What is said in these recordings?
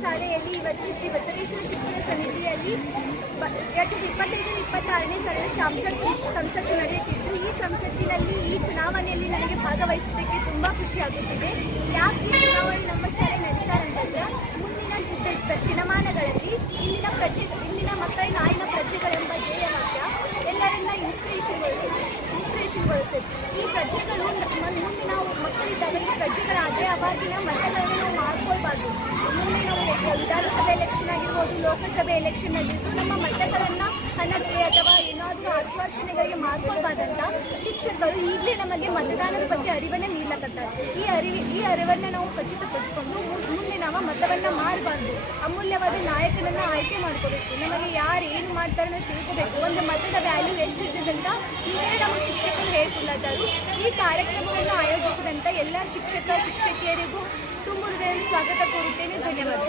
ಶಾಲೆಯಲ್ಲಿ ಇವತ್ತು ಶ್ರೀ ಬಸವೇಶ್ವರ ಶಿಕ್ಷಣ ಸಮಿತಿಯಲ್ಲಿ 2025-26ನೇ ಸಾಲಿನ ಸಂಸತ್ತು ನಡೆಯುತ್ತಿದ್ದು, ಈ ಸಂಸತ್ತಿನಲ್ಲಿ ಈ ಚುನಾವಣೆಯಲ್ಲಿ ನನಗೆ ಭಾಗವಹಿಸಲಿಕ್ಕೆ ತುಂಬ ಖುಷಿಯಾಗುತ್ತಿದೆ. ಯಾಕೆ ಈ ಚುನಾವಣೆ ನಮ್ಮ ಶಾಲೆ ನಡೆಸಾರಂತಂದ್ರೆ, ಮುಂದಿನ ದಿನಮಾನಗಳಲ್ಲಿ ಇಂದಿನ ಮಕ್ಕಳ ನಾಳಿನ ಪ್ರಜೆಗಳೆಂಬ ಧ್ಯೇಯ ವಾಕ್ಯ ಎಲ್ಲರನ್ನ ಇನ್ಸ್ಪಿರೇಷನ್ಗೊಳಿಸುತ್ತೆ. ಈ ಪ್ರಜೆಗಳು ಮುಂದೆ ನಾವು ಮಕ್ಕಳಿದ್ದಾಗ ಈ ಪ್ರಜೆಗಳಾದರೆ ಅವಾಗಿನ ಮತಗಳನ್ನು ನಾವು ಮಾಡ್ಕೊಳ್ಬಾರ್ದು. ಮುಂದೆ ನಾವು ವಿಧಾನಸಭೆ ಎಲೆಕ್ಷನ್ ಆಗಿರ್ಬೋದು, ಲೋಕಸಭೆ ಎಲೆಕ್ಷನ್ ಆಗಿರ್ಬೋದು, ನಮ್ಮ ಮತಗಳನ್ನು ಹಣಕ್ಕೆ ಅಥವಾ ಏನಾದರೂ ಆಶ್ವಾಸನೆಗಳಿಗೆ ಮಾಡ್ಕೊಳ್ಬಾರ್ದಂತ ಶಿಕ್ಷಕರು ಈಗಲೇ ನಮಗೆ ಮತದಾನದ ಬಗ್ಗೆ ಅರಿವನ್ನು ನೀಡಲಕತ್ತಾರೆ. ಈ ಅರಿವನ್ನು ನಾವು ಖಚಿತಪಡಿಸ್ಕೊಂಡು ಮುಂದೆ ನಾವು ಮತವನ್ನು ಮಾಡಬಾರ್ದು. ಅಮೂಲ್ಯವಾದ ನಾಯಕನನ್ನು ಆಯ್ಕೆ ಮಾಡ್ಕೋಬೇಕು. ನಮಗೆ ಯಾರು ಏನು ಮಾಡ್ತಾರೆ ಅಂತ ತಿಳ್ಕೋಬೇಕು. ಒಂದು ಮತದ ವ್ಯಾಲ್ಯೂ ಎಷ್ಟಿದೆ ಅಂತ ಈಗಲೇ ನಮ್ಮ ಶಿಕ್ಷಕರು ಹೇಳ್ಕೊಳ್ತಾರೆ. ಈ ಕಾರ್ಯಕ್ರಮವನ್ನು ಆಯೋಜಿಸಿದಂಥ ಎಲ್ಲ ಶಿಕ್ಷಕಿಯರಿಗೂ ತುಂಬ ಹೃದಯದ ಸ್ವಾಗತ ಕೋರುತ್ತೇನೆ. ಧನ್ಯವಾದ.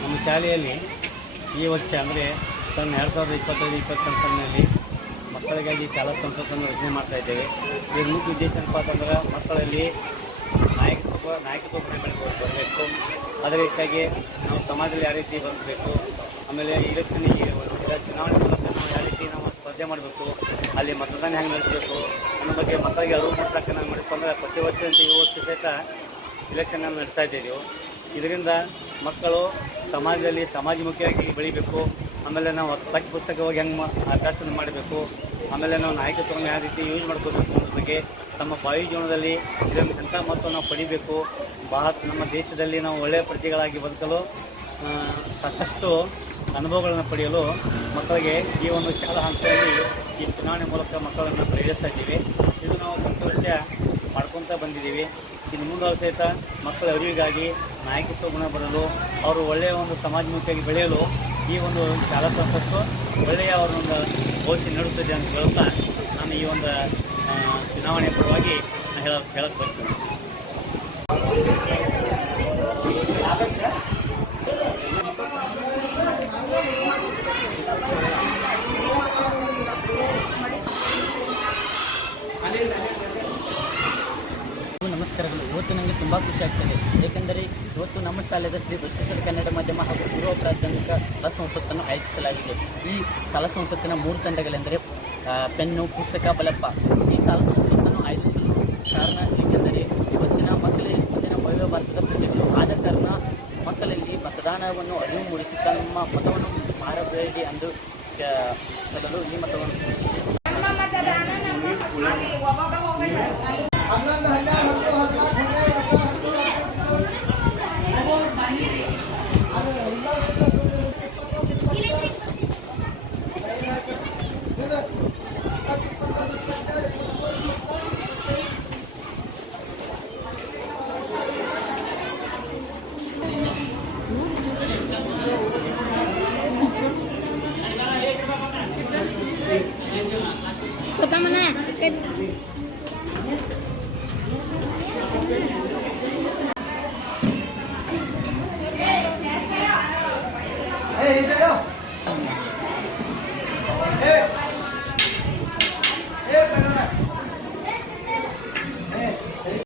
ನಮ್ಮ ಶಾಲೆಯಲ್ಲಿ ಈ ವರ್ಷ ಅಂದರೆ 2025-26 ಸಾಲಿನಲ್ಲಿ ಮಕ್ಕಳಿಗಾಗಿ ಶಾಲಾ ಸಂಸತ್ತನ್ನು ರಚನೆ ಮಾಡ್ತಾಯಿದ್ದೇವೆ. ಇದರ ಮುಖ್ಯ ಉದ್ದೇಶ ಏನಪ್ಪ ಅಂತಂದ್ರೆ, ಮಕ್ಕಳಲ್ಲಿ ನಾಯಕತ್ವ ಬರಬೇಕು. ಅದಕ್ಕಾಗಿ ನಾವು ಸಮಾಜದಲ್ಲಿ ಯಾವ ರೀತಿ ಬರಬೇಕು, ಆಮೇಲೆ ಎಲೆಕ್ಷನ್ನಿಗೆ ಚುನಾವಣೆ ಮೂಲಕ ನಾವು ಯಾವ ರೀತಿ ನಾವು ಸ್ಪರ್ಧೆ ಮಾಡಬೇಕು, ಅಲ್ಲಿ ಮತದಾನ ಹೆಂಗೆ ನಡೆಸಬೇಕು ಅನ್ನೋ ಬಗ್ಗೆ ಮಕ್ಕಳಿಗೆ ಅರಿವು ಮೂಡಿಸೋಕೆ ನಾವು ಮಾಡಿಕೊಂಡ್ರೆ ಪ್ರತಿ ವರ್ಷದಂತೆ ಈ ವರ್ಷ ಸಹಿತ ಇಲೆಕ್ಷನನ್ನು ನಡೆಸ್ತಾ ಇದ್ದೀವಿ. ಇದರಿಂದ ಮಕ್ಕಳು ಸಮಾಜದಲ್ಲಿ ಸಮಾಜಮುಖಿಯಾಗಿ ಬೆಳಿಬೇಕು. ಆಮೇಲೆ ನಾವು ಪಠ್ಯ ಪುಸ್ತಕವಾಗಿ ಹೆಂಗೆ ಅಭ್ಯಾಸ ಮಾಡಬೇಕು, ಆಮೇಲೆ ನಾವು ನಾಯಕತ್ವವನ್ನು ಯಾವ ರೀತಿ ಯೂಸ್ ಮಾಡ್ಕೋಬೇಕು ಅನ್ನೋದ್ರ ಬಗ್ಗೆ ತಮ್ಮ ಬಾಯಿ ಜೀವನದಲ್ಲಿ ಇದನ್ನು ಎಂಥ ಮಹತ್ವ ನಾವು ಪಡಿಬೇಕು. ನಮ್ಮ ದೇಶದಲ್ಲಿ ನಾವು ಒಳ್ಳೆಯ ಪ್ರಜೆಗಳಾಗಿ ಬದುಕಲು ಸಾಕಷ್ಟು ಅನುಭವಗಳನ್ನು ಪಡೆಯಲು ಮಕ್ಕಳಿಗೆ ಈ ಒಂದು ಶಾಲಾ ಹಂತದಲ್ಲಿ ಈ ಚುನಾವಣೆ ಮೂಲಕ ಮಕ್ಕಳನ್ನು ಪ್ರೇರಿಸ್ತಾ ಇದ್ದೀವಿ. ಇದು ನಾವು ಪ್ರತಿ ವರ್ಷ ಮಾಡ್ಕೊತಾ ಬಂದಿದ್ದೀವಿ. ಇನ್ನು ಮುಂದೆ ಸಹಿತ ಮಕ್ಕಳ ಅರಿವಿಗಾಗಿ ನಾಯಕತ್ವ ಗುಣ ಬರಲು, ಅವರು ಒಳ್ಳೆಯ ಒಂದು ಸಮಾಜಮುಖಿಯಾಗಿ ಬೆಳೆಯಲು ಈ ಒಂದು ಶಾಲಾ ಸಂಸತ್ತು ಒಳ್ಳೆಯ ಒಂದು ಭವಿಷ್ಯ ನೀಡುತ್ತದೆ ಅಂತ ಹೇಳ್ತಾ ನಾನು ಈ ಒಂದು ಚುನಾವಣೆ ಪರವಾಗಿ ಹೇಳಕ್ಕೆ ಬರ್ತೀನಿ. ನಮಸ್ಕಾರಗಳು. ಇವತ್ತು ನನಗೆ ತುಂಬ ಖುಷಿ ಆಗ್ತದೆ. ಏಕೆಂದರೆ ಇವತ್ತು ನಮ್ಮ ಶಾಲೆಯ ಶ್ರೀ ಬಸವೇಶ್ವರ ಕನ್ನಡ ಮಾಧ್ಯಮ ಹಾಗೂ ಪೂರ್ವ ಪ್ರಾಥಮಿಕ ಶಾಲಾ ಸಂಸತ್ತನ್ನು ಆಯೋಜಿಸಲಾಗಿದೆ. ಈ ಶಾಲಾ ಸಂಸತ್ತಿನ 3 ತಂಡಗಳೆಂದರೆ ಪೆನ್ನು, ಪುಸ್ತಕ, ಬಲಪ್ಪ. ಈ ಶಾಲಾ ಸಂಸತ್ತನ್ನು ಆಯೋಜಿಸಲು ಕಾರಣ ಏಕೆಂದರೆ ಇವತ್ತಿನ ಭವ್ಯ ಭಾರತದ ಪ್ರಜೆಗಳು ಆದ ಕಾರಣ ಮಕ್ಕಳಲ್ಲಿ ಮತದಾನವನ್ನು ಅರಿವು ಮೂಡಿಸಿ ತಮ್ಮ ಮತವನ್ನು ಮಾರಬೇಡಿ ಎಂದು ಮೊದಲು ಈ ಮತವನ್ನು ಕೊಡ್ತಾಮನ Hey,